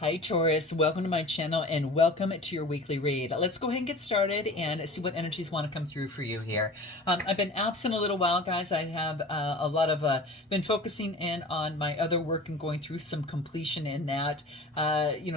Hi Taurus, welcome to my channel and welcome to your weekly read. Let's go ahead and get started and see what energies want to come through for you here. I've been absent a little while, guys. I have a lot of been focusing in on my other work and going through some completion in that,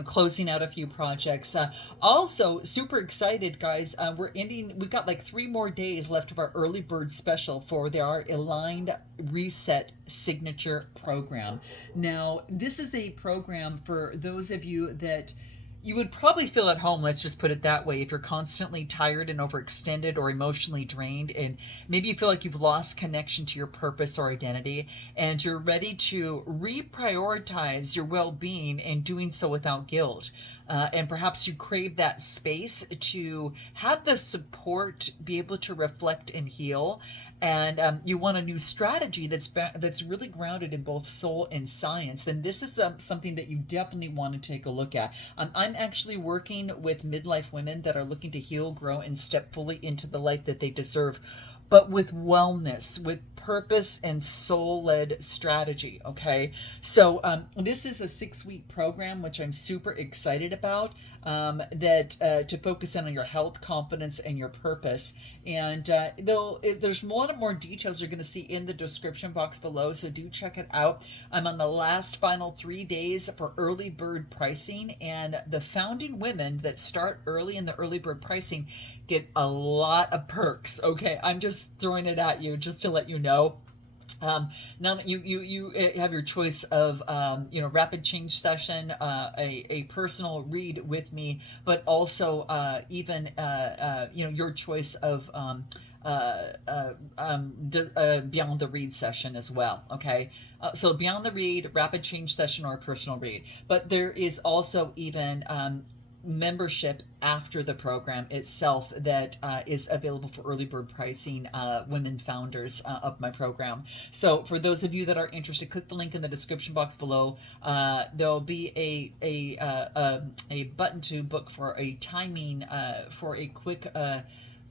closing out a few projects. Also, super excited, guys. We've got like 3 more days left of our early bird special for our Aligned Reset signature program. Now, this is a program for those of you that you would probably feel at home, let's just put it that way, if you're constantly tired and overextended or emotionally drained, and maybe you feel like you've lost connection to your purpose or identity, and you're ready to reprioritize your well-being and doing so without guilt. And perhaps you crave that space to have the support, be able to reflect and heal, and you want a new strategy that's really grounded in both soul and science, then this is something that you definitely want to take a look at. I'm actually working with midlife women that are looking to heal, grow, and step fully into the life that they deserve, but with wellness, with purpose and soul-led strategy. Okay, so this is a 6-week program, which I'm super excited about. That to focus in on your health, confidence, and your purpose. And there's a lot more details you're going to see in the description box below, so do check it out. I'm on the last final 3 days for early bird pricing, and the founding women that start early in the early bird pricing get a lot of perks. Okay, I'm just throwing it at you just to let you know. Now you have your choice of rapid change session, a personal read with me, but also your choice of beyond the read session as well. Okay, so beyond the read, rapid change session, or a personal read. But there is also even membership after the program itself that is available for early bird pricing women founders of my program. So for those of you that are interested, click the link in the description box below. There'll be a button to book for a timing for a quick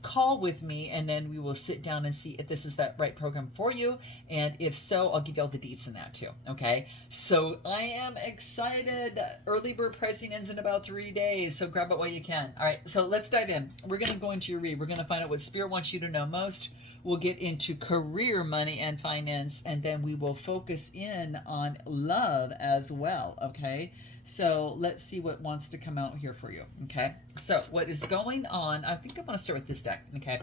call with me, and then we will sit down and see if this is that right program for you, and if so, I'll give you all the deets in that too. Okay, so I am excited. Early bird pricing ends in about 3 days, so grab it while you can. All right, so let's dive in. We're going to go into your read. We're going to find out what Spirit wants you to know most. We'll get into career, money, and finance, and then we will focus in on love as well. Okay, so let's see what wants to come out here for you. Okay, so what is going on? I think I'm going to start with this deck. Okay,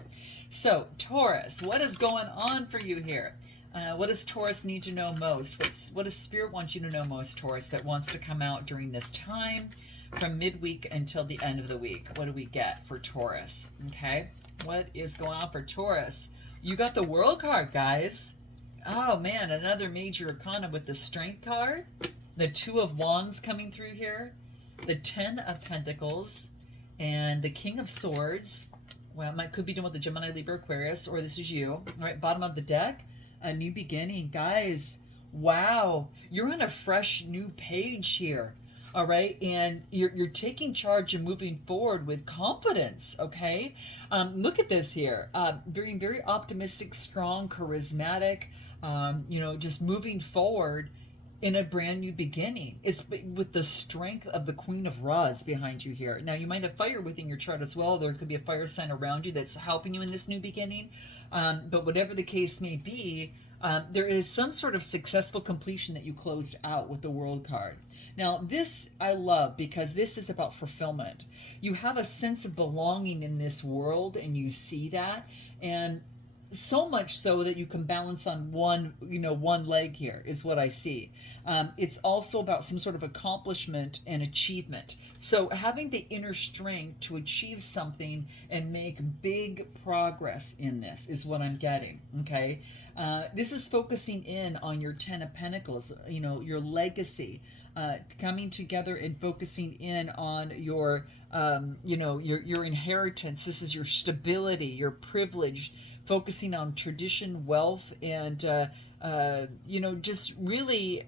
so Taurus, what is going on for you here? What does Taurus need to know most? What does Spirit want you to know most, Taurus, that wants to come out during this time from midweek until the end of the week? What do we get for Taurus? Okay, what is going on for Taurus? You got the World card, guys. Oh man, another major arcana with the Strength card. The Two of Wands coming through here, the 10 of Pentacles, and the King of Swords. Well, I could be doing with the Gemini, Libra, Aquarius, or this is you. All right, bottom of the deck, a new beginning. Guys, wow, you're on a fresh new page here. All right, and you're taking charge and moving forward with confidence. Okay, look at this here. Very, very optimistic, strong, charismatic. Just moving forward in a brand new beginning. It's with the strength of the Queen of Rods behind you here. Now, you might have fire within your chart as well. There could be a fire sign around you that's helping you in this new beginning. But whatever the case may be, there is some sort of successful completion that you closed out with the World card. Now, this I love because this is about fulfillment. You have a sense of belonging in this world, and you see that. And so much so that you can balance on one leg here is what I see. It's also about some sort of accomplishment and achievement. So having the inner strength to achieve something and make big progress in this is what I'm getting. Okay, this is focusing in on your 10 of Pentacles. Your legacy. Coming together and focusing in on your inheritance. This is your stability, your privilege, focusing on tradition, wealth, and just really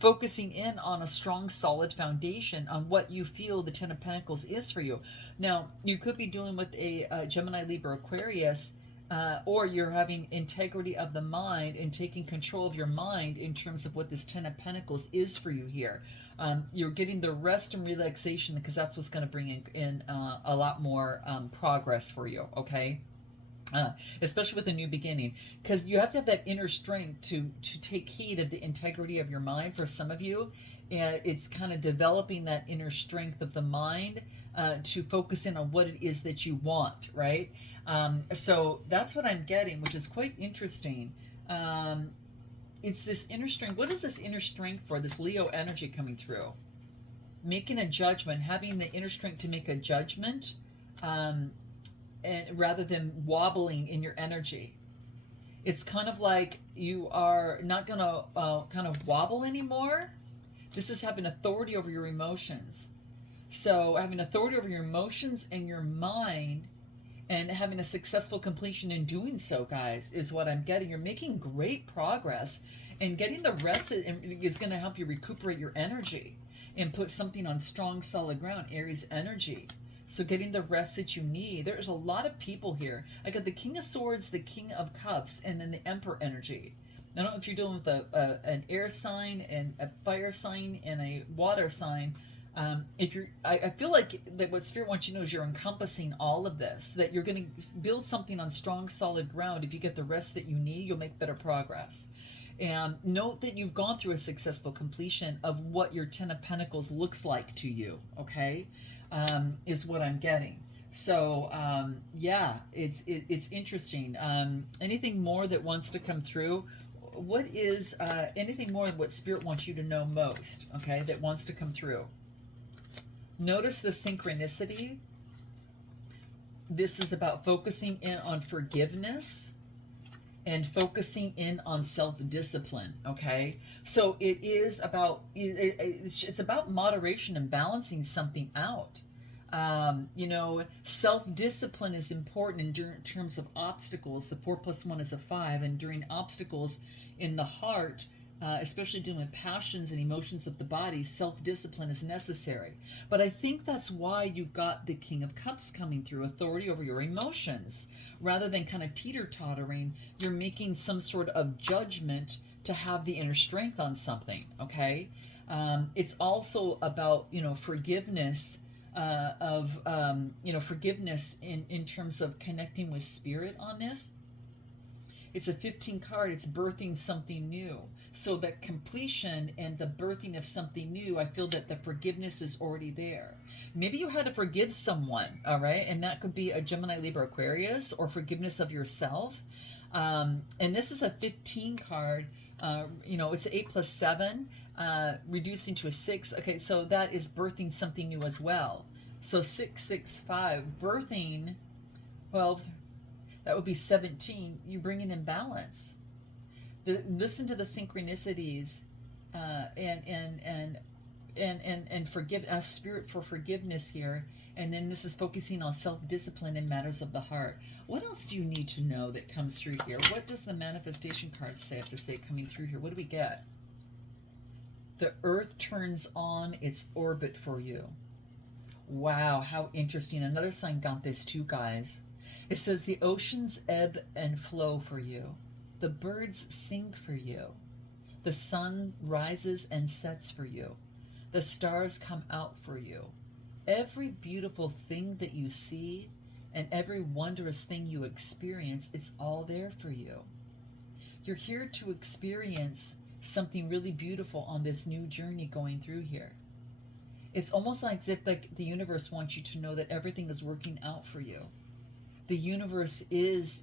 focusing in on a strong, solid foundation on what you feel the 10 of Pentacles is for you. Now, you could be dealing with a Gemini, Libra, Aquarius, or you're having integrity of the mind and taking control of your mind in terms of what this 10 of Pentacles is for you here. You're getting the rest and relaxation because that's what's going to bring in a lot more progress for you, okay? Especially with a new beginning, because you have to have that inner strength to take heed of the integrity of your mind. For some of you, it's kind of developing that inner strength of the mind to focus in on what it is that you want, right? So that's what I'm getting, which is quite interesting. It's this inner strength. What is this inner strength for? This Leo energy coming through, making a judgment, having the inner strength to make a judgment, and rather than wobbling in your energy. It's kind of like you are not gonna kind of wobble anymore. This is having authority over your emotions. So having authority over your emotions and your mind, and having a successful completion in doing so, guys, is what I'm getting. You're making great progress, and getting the rest is going to help you recuperate your energy and put something on strong, solid ground. Aries energy. So getting the rest that you need. There's a lot of people here. I got the King of Swords, the King of Cups, and then the Emperor energy. I don't know if you're dealing with an air sign and a fire sign and a water sign. If you're, I feel like that what Spirit wants you to know is you're encompassing all of this, that you're going to build something on strong, solid ground. If you get the rest that you need, you'll make better progress. And note that you've gone through a successful completion of what your Ten of Pentacles looks like to you, okay? Is what I'm getting. So, yeah, it's interesting. Anything more that wants to come through? What is anything more what Spirit wants you to know most, okay, that wants to come through? Notice the synchronicity. This is about focusing in on forgiveness and focusing in on self-discipline, okay? So it is about, it's about moderation and balancing something out. You know, self-discipline is important in terms of obstacles. The 4 + 1 is a 5, and during obstacles in the heart, especially dealing with passions and emotions of the body, self-discipline is necessary. But I think that's why you got the King of Cups coming through, authority over your emotions. Rather than kind of teeter-tottering, you're making some sort of judgment to have the inner strength on something, okay? It's also about, you know, forgiveness forgiveness in terms of connecting with Spirit on this. It's a 15 card. It's birthing something new. So that completion and the birthing of something new, I feel that the forgiveness is already there. Maybe you had to forgive someone, all right? And that could be a Gemini, Libra, Aquarius, or forgiveness of yourself. And this is a 15 card. You know, it's 8 + 7, reducing to a 6. Okay, so that is birthing something new as well. So 6, 6, 5, birthing, well, that would be 17. You bring it in balance. Listen to the synchronicities, and forgive. Ask Spirit for forgiveness here. And then this is focusing on self-discipline in matters of the heart. What else do you need to know that comes through here? What does the manifestation cards have to say coming through here? What do we get? The Earth turns on its orbit for you. Wow, how interesting. Another sign got this too, guys. It says the oceans ebb and flow for you. The birds sing for you. The sun rises and sets for you. The stars come out for you. Every beautiful thing that you see and every wondrous thing you experience, it's all there for you. You're here to experience something really beautiful on this new journey going through here. It's almost like the universe wants you to know that everything is working out for you. The universe is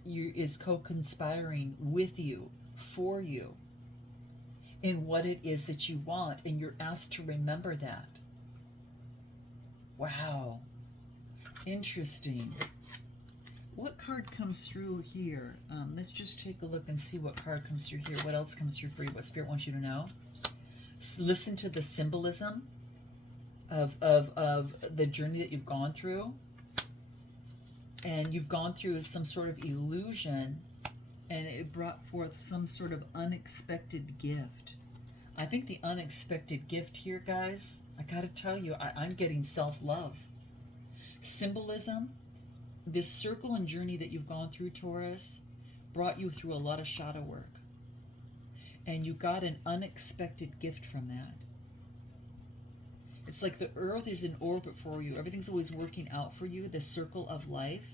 co-conspiring with you, for you, in what it is that you want, and you're asked to remember that. Wow. Interesting. What card comes through here? Let's just take a look and see what card comes through here. What else comes through for you? What Spirit wants you to know? Listen to the symbolism of the journey that you've gone through. And you've gone through some sort of illusion, and it brought forth some sort of unexpected gift. I think the unexpected gift here, guys, I gotta tell you, I'm getting self-love. Symbolism, this circle and journey that you've gone through, Taurus, brought you through a lot of shadow work. And you got an unexpected gift from that. It's like the earth is in orbit for you. Everything's always working out for you, the circle of life.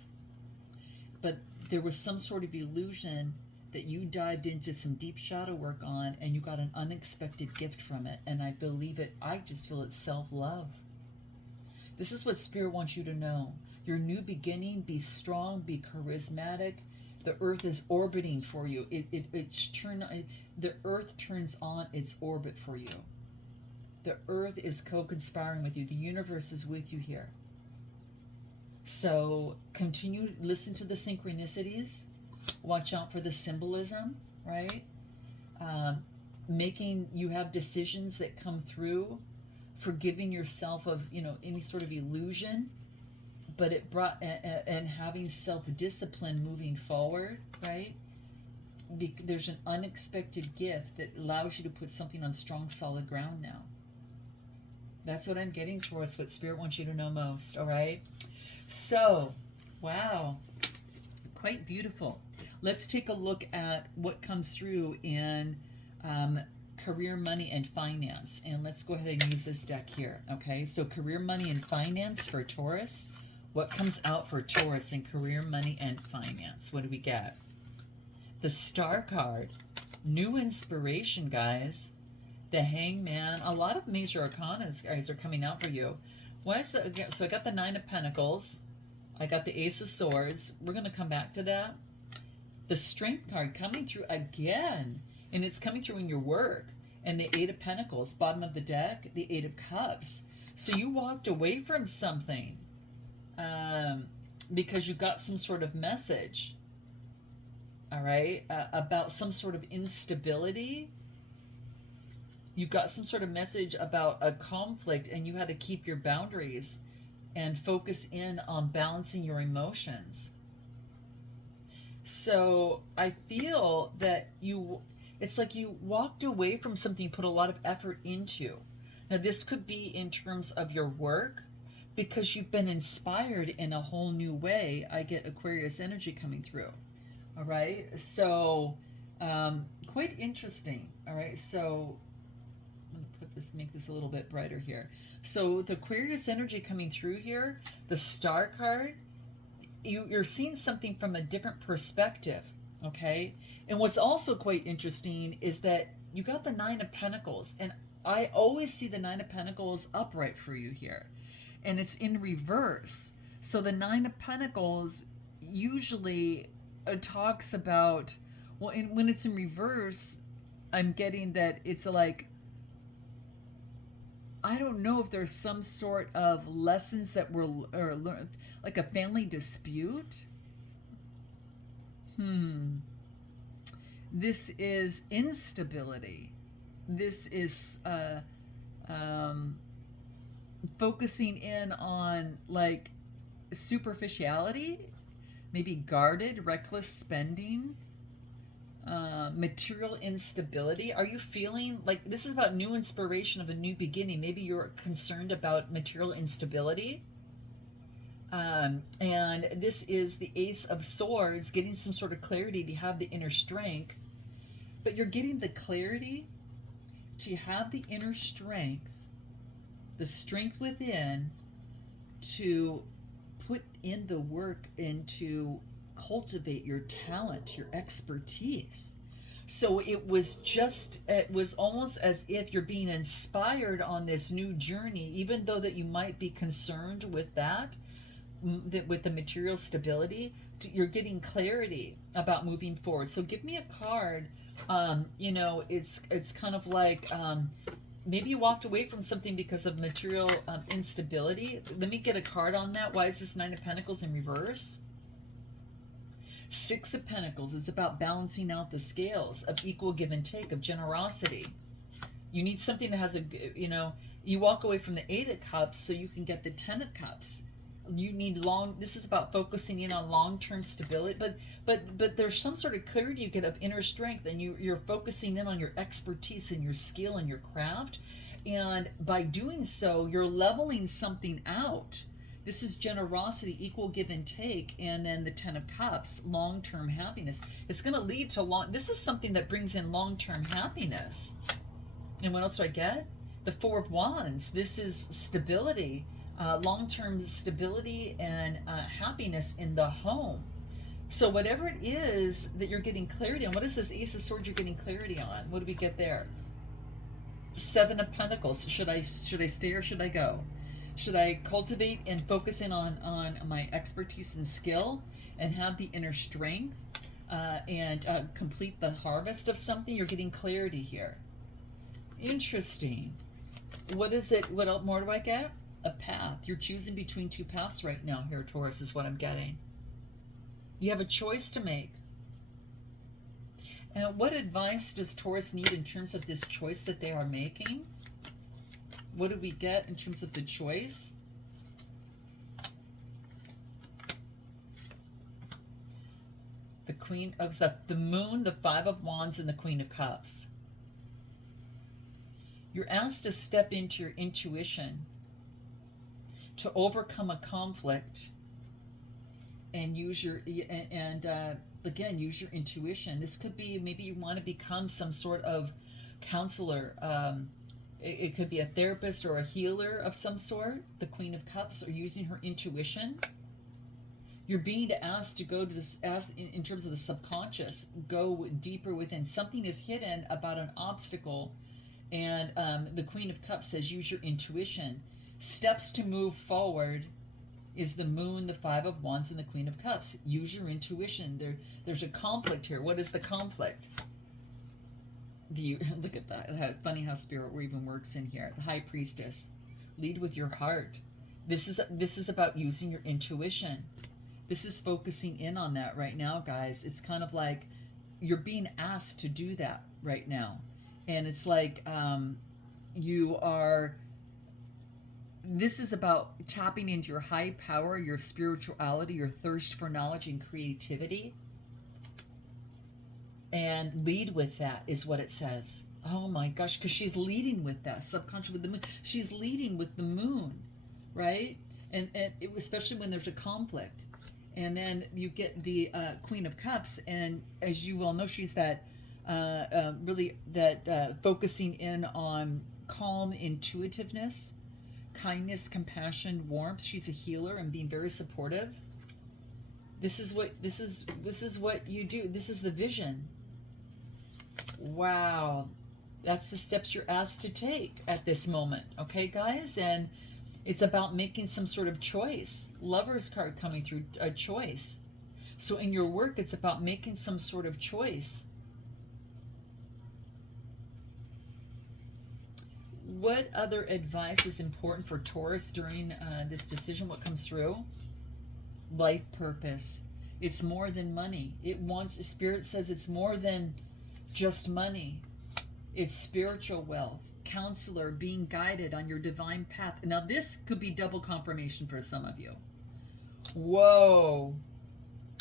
But there was some sort of illusion that you dived into some deep shadow work on, and you got an unexpected gift from it. And I believe it, I just feel it's self-love. This is what Spirit wants you to know. Your new beginning, be strong, be charismatic. The earth is orbiting for you. The earth turns on its orbit for you. The earth is co-conspiring with you. The universe is with you here. So continue, listen to the synchronicities. Watch out for the symbolism, right? Making, you have decisions that come through, forgiving yourself of, any sort of illusion, but it brought, and having self-discipline moving forward, right? There's an unexpected gift that allows you to put something on strong, solid ground now. That's what I'm getting towards, what Spirit wants you to know most, all right? So, wow, quite beautiful. Let's take a look at what comes through in career, money, and finance. And let's go ahead and use this deck here, okay? So career, money, and finance for Taurus. What comes out for Taurus in career, money, and finance? What do we get? The Star card. New inspiration, guys. The Hangman. A lot of major arcana, guys, are coming out for you. Why is that? So I got the Nine of Pentacles. I got the Ace of Swords. We're going to come back to that. The Strength card coming through again. And it's coming through in your work. And the Eight of Pentacles, bottom of the deck, the Eight of Cups. So you walked away from something because you got some sort of message, all right, about some sort of instability. You got some sort of message about a conflict, and you had to keep your boundaries and focus in on balancing your emotions. So I feel that it's like you walked away from something you put a lot of effort into. Now, this could be in terms of your work, because you've been inspired in a whole new way. I get Aquarius energy coming through. All right. So quite interesting. All right. So I'm going to make this a little bit brighter here. So the Aquarius energy coming through here, the Star card, you're seeing something from a different perspective. Okay. And what's also quite interesting is that you got the Nine of Pentacles, and I always see the Nine of Pentacles upright for you here, and it's in reverse. So the Nine of Pentacles usually talks about, well, when it's in reverse, I'm getting that it's like, I don't know if there's some sort of lessons that were learned, like a family dispute. This is instability. This is focusing in on like superficiality, maybe guarded, reckless spending, material instability. Are you feeling like this is about new inspiration of a new beginning? Maybe you're concerned about material instability. And this is the Ace of Swords, getting some sort of clarity to have the inner strength. But you're getting the clarity to have the inner strength, the strength within, to put in the work and to cultivate your talent, your expertise. So it was almost as if you're being inspired on this new journey, even though that you might be concerned with that with the material stability, you're getting clarity about moving forward. So give me a card. It's kind of like maybe you walked away from something because of material instability. Let me get a card on that. Why is this Nine of Pentacles in reverse? Six of Pentacles is about balancing out the scales of equal give and take, of generosity. You need something that has you walk away from the Eight of Cups so you can get the Ten of Cups. You need this is about focusing in on long-term stability, but there's some sort of clarity you get of inner strength, and you're focusing in on your expertise and your skill and your craft, and by doing so you're leveling something out. This is generosity, equal give and take, and then the Ten of Cups, long-term happiness. It's going to lead to this is something that brings in long-term happiness. And what else do I get? The Four of Wands. This is stability, long-term stability and happiness in the home. So whatever it is that you're getting clarity on, what is this Ace of Swords you're getting clarity on? What do we get there? Seven of Pentacles. Should I stay or should I go? Should I cultivate and focus in on my expertise and skill and have the inner strength and complete the harvest of something? You're getting clarity here. Interesting. What is it? What more do I get? A path. You're choosing between two paths right now here, Taurus, is what I'm getting. You have a choice to make. And what advice does Taurus need in terms of this choice that they are making? What do we get in terms of the choice? The Queen of the Moon, the Five of Wands, and the Queen of Cups. You're asked to step into your intuition, to overcome a conflict, and use your again, use your intuition. This could be, maybe you want to become some sort of counselor. It could be a therapist or a healer of some sort. The Queen of Cups, or using her intuition. You're being asked to go to this, in terms of the subconscious, go deeper within. Something is hidden about an obstacle, and the Queen of Cups says use your intuition. Steps to move forward is the Moon, the Five of Wands, and the Queen of Cups. Use your intuition. There's a conflict here. What is the conflict? Look at that. Funny how Spirit even works in here. The High Priestess. Lead with your heart. This is about using your intuition. This is focusing in on that right now, guys. It's kind of like you're being asked to do that right now. And it's like this is about tapping into your high power, your spirituality, your thirst for knowledge and creativity. And lead with that is what it says. Oh my gosh, because she's leading with that subconscious with the moon. She's leading with the moon, right? And especially when there's a conflict. And then you get the Queen of Cups, and as you well know, she's that focusing in on calm intuitiveness, kindness, compassion, warmth. She's a healer and being very supportive. This is what you do. This is the vision. Wow. That's the steps you're asked to take at this moment. Okay, guys? And it's about making some sort of choice. Lover's card coming through, a choice. So in your work, it's about making some sort of choice. What other advice is important for Taurus during this decision? What comes through? Life purpose. It's more than money. Spirit says it's more than just money. It's spiritual wealth. Counselor, being guided on your divine path. Now this could be double confirmation for some of you. Whoa.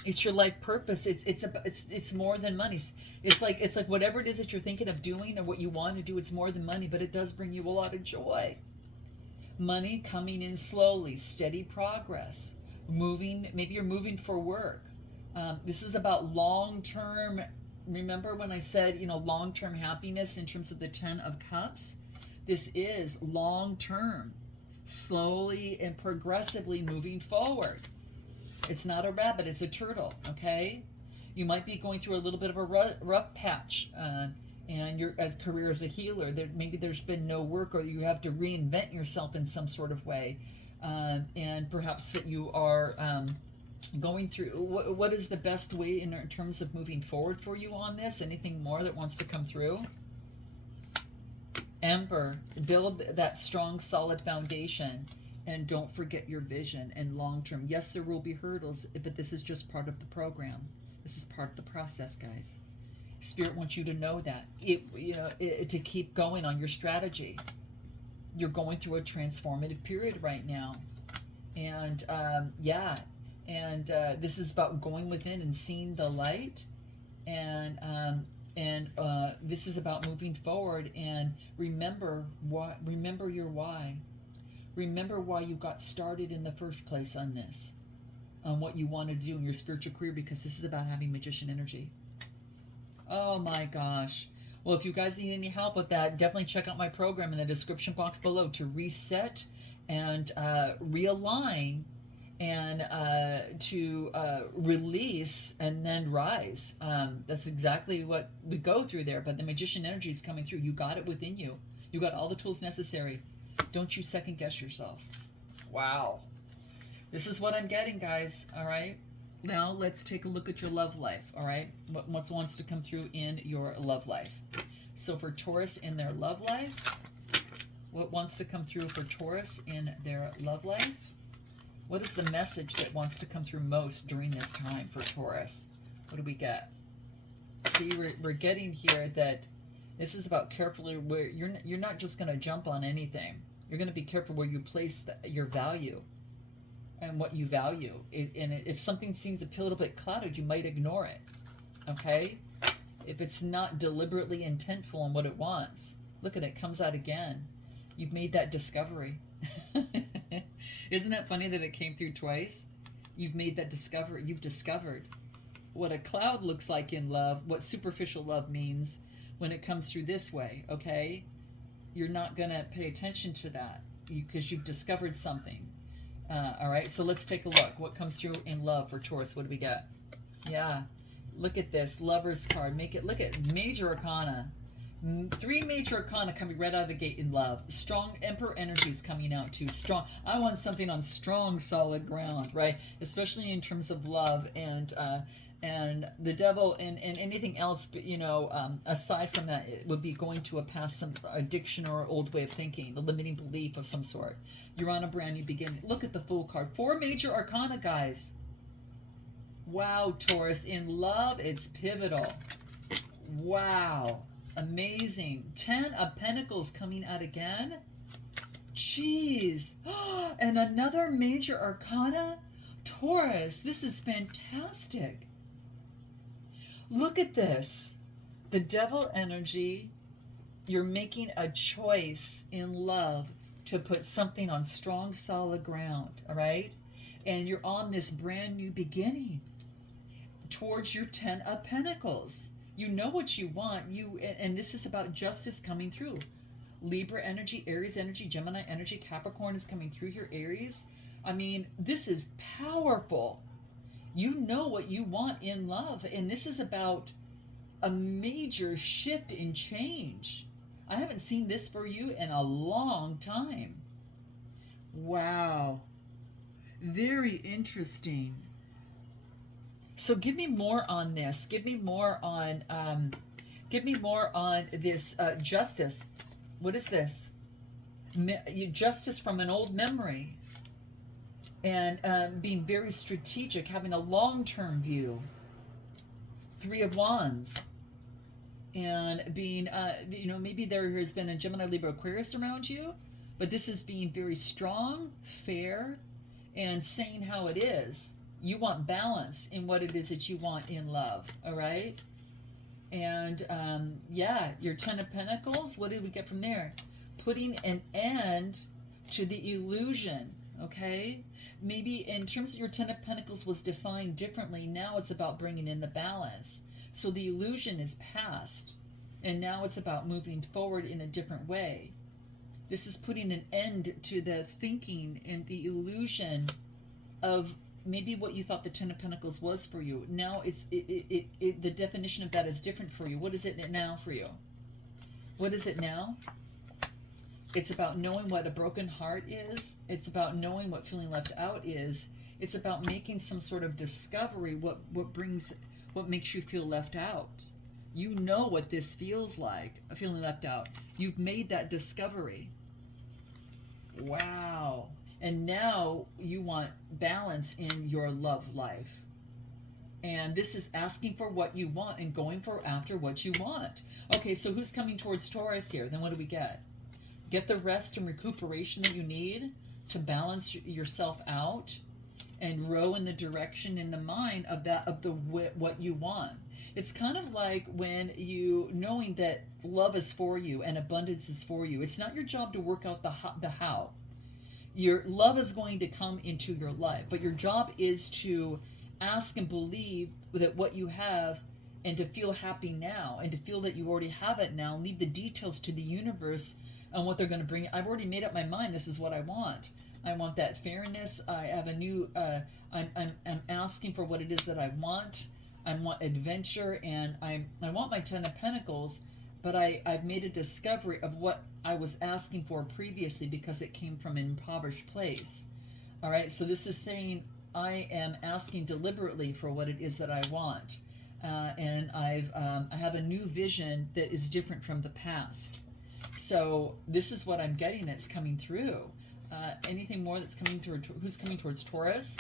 It's your life purpose. It's more than money. It's like whatever it is that you're thinking of doing or what you want to do, it's more than money, but it does bring you a lot of joy. Money coming in slowly, steady progress. Moving, maybe you're moving for work. This is about long-term. Remember when I said, long-term happiness in terms of the 10 of Cups? This is long-term, slowly and progressively moving forward. It's not a rabbit, it's a turtle, okay? You might be going through a little bit of a rough patch, and you're as career as a healer. Maybe there's been no work, or you have to reinvent yourself in some sort of way, and perhaps that you are going through. What is the best way in terms of moving forward for you on this? Anything more that wants to come through? Emperor, build that strong, solid foundation. And don't forget your vision and long-term. Yes, there will be hurdles, but this is just part of the program. This is part of the process, guys. Spirit wants you to know that. To keep going on your strategy. You're going through a transformative period right now. And, this is about going within and seeing the light. And this is about moving forward. And remember your why. Remember why you got started in the first place on this, on what you want to do in your spiritual career, because this is about having magician energy. Oh my gosh. Well, if you guys need any help with that, definitely check out my program in the description box below to reset and realign and to release and then rise. That's exactly what we go through there. But the magician energy is coming through. You got it within you. You got all the tools necessary. Don't you second guess yourself. Wow. This is what I'm getting, guys. All right. Now let's take a look at your love life. All right. What wants to come through in your love life? So for Taurus in their love life, what wants to come through for Taurus in their love life? What is the message that wants to come through most during this time for Taurus? What do we get? See, we're getting here that this is about carefully where you're not just going to jump on anything. You're going to be careful where you place your value and what you value. And if something seems a little bit clouded, you might ignore it. Okay? If it's not deliberately intentful in what it wants. Look at it, comes out again. You've made that discovery. Isn't that funny that it came through twice? You've made that discovery. You've discovered what a cloud looks like in love, what superficial love means when it comes through this way, okay? You're not going to pay attention to that because you've discovered something. All right, so let's take a look. What comes through in love for Taurus? What do we got? Yeah, look at this Lover's card. Look at Major Arcana. 3 major arcana coming right out of the gate in love. Strong Emperor energies coming out too. Strong. I want something on strong, solid ground, right? Especially in terms of love and the devil and anything else. But aside from that, it would be going to a past, some addiction or old way of thinking, the limiting belief of some sort. You're on a brand new beginning. Look at the Fool card. 4 major arcana, guys. Wow, Taurus in love, it's pivotal. Wow. Amazing. 10 of Pentacles coming out again. Jeez. And another major arcana. Taurus, this is fantastic. Look at this. The devil energy. You're making a choice in love to put something on strong, solid ground. All right? And you're on this brand new beginning towards your 10 of Pentacles. You know what you want. And this is about justice coming through. Libra energy, Aries energy, Gemini energy, Capricorn is coming through here, Aries. I mean, this is powerful. You know what you want in love. And this is about a major shift in change. I haven't seen this for you in a long time. Wow. Very interesting. So give me more on this. Give me more on this justice. What is this? Justice from an old memory. And being very strategic, having a long-term view. 3 of Wands. And being, maybe there has been a Gemini, Libra, Aquarius around you. But this is being very strong, fair, and saying how it is. You want balance in what it is that you want in love, all right? And, your 10 of Pentacles, what did we get from there? Putting an end to the illusion, okay? Maybe in terms of your 10 of Pentacles was defined differently. Now it's about bringing in the balance. So the illusion is past, and now it's about moving forward in a different way. This is putting an end to the thinking and the illusion of maybe what you thought the 10 of Pentacles was for you. Now the definition of that is different for you. What is it now for you? What is it now? It's about knowing what a broken heart is. It's about knowing what feeling left out is. It's about making some sort of discovery, what makes you feel left out. You know what this feels like, feeling left out. You've made that discovery. Wow. And now you want balance in your love life. And this is asking for what you want and going after what you want. Okay, so who's coming towards Taurus here? Then what do we get? Get the rest and recuperation that you need to balance yourself out and row in the direction in the mind of what you want. It's kind of like when knowing that love is for you and abundance is for you. It's not your job to work out the how. Your love is going to come into your life, but your job is to ask and believe that what you have and to feel happy now, and to feel that you already have it now. Leave the details to the universe on what they're going to bring. I've already made up my mind. This is what I want. I want that fairness. I have a new. I'm asking for what it is that I want. I want adventure, and I want my Ten of Pentacles, but I've made a discovery of what I was asking for previously because it came from an impoverished place. All right, so this is saying I am asking deliberately for what it is that I want, and I have a new vision that is different from the past. So this is what I'm getting that's coming through. Anything more that's coming through? Who's coming towards Taurus?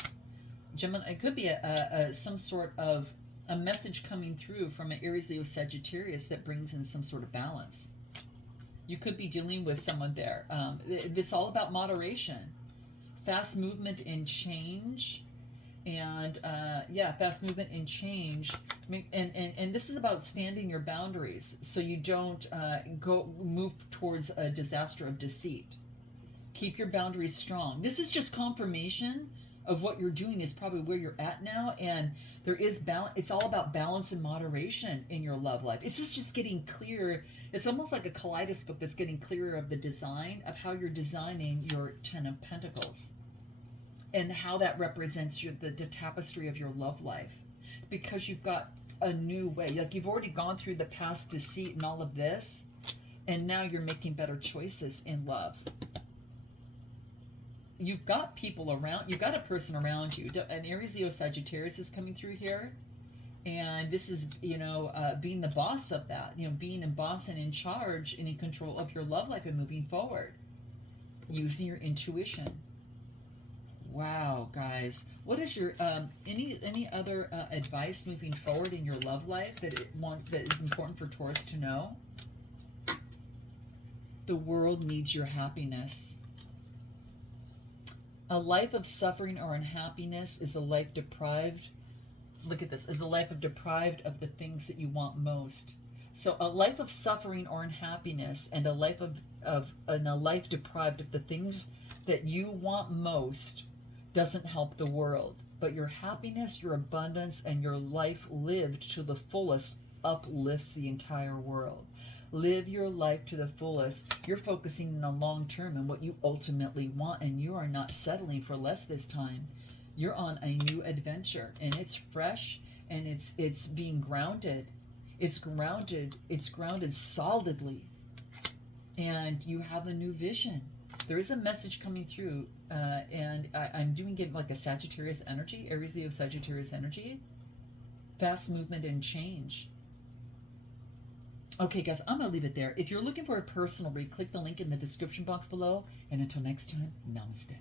Gemini. It could be some sort of a message coming through from an Aries, Leo, Sagittarius that brings in some sort of balance. You could be dealing with someone there. It's all about moderation, fast movement and change, and fast movement and change. And this is about standing your boundaries so you don't move towards a disaster of deceit. Keep your boundaries strong. This is just confirmation of what you're doing is probably where you're at now, and there is balance. It's all about balance and moderation in your love life. It's just getting clear. It's almost like a kaleidoscope that's getting clearer of the design of how you're designing your Ten of Pentacles and how that represents the tapestry of your love life, because you've got a new way. Like, you've already gone through the past deceit and all of this, and now you're making better choices in love. You've got people around, you've got a person around you. An Aries, Leo, Sagittarius is coming through here. And this is, being the boss of that, being a boss and in charge and in control of your love life and moving forward. Using your intuition. Wow, guys. What is your, any other advice moving forward in your love life that is important for Taurus to know? The world needs your happiness. A life of suffering or unhappiness is a life deprived. Look at this. Is a life deprived of the things that you want most. So a life of suffering or unhappiness and a life deprived of the things that you want most doesn't help the world. But your happiness, your abundance, and your life lived to the fullest uplifts the entire world. Live your life to the fullest. You're focusing in the long term and what you ultimately want, and you are not settling for less this time. You're on a new adventure, and it's fresh, and it's being grounded. It's grounded solidly, and you have a new vision. There is a message coming through, and I'm doing it like a Sagittarius energy, Aries, Leo, Sagittarius energy, fast movement and change. Okay, guys, I'm going to leave it there. If you're looking for a personal read, click the link in the description box below. And until next time, namaste.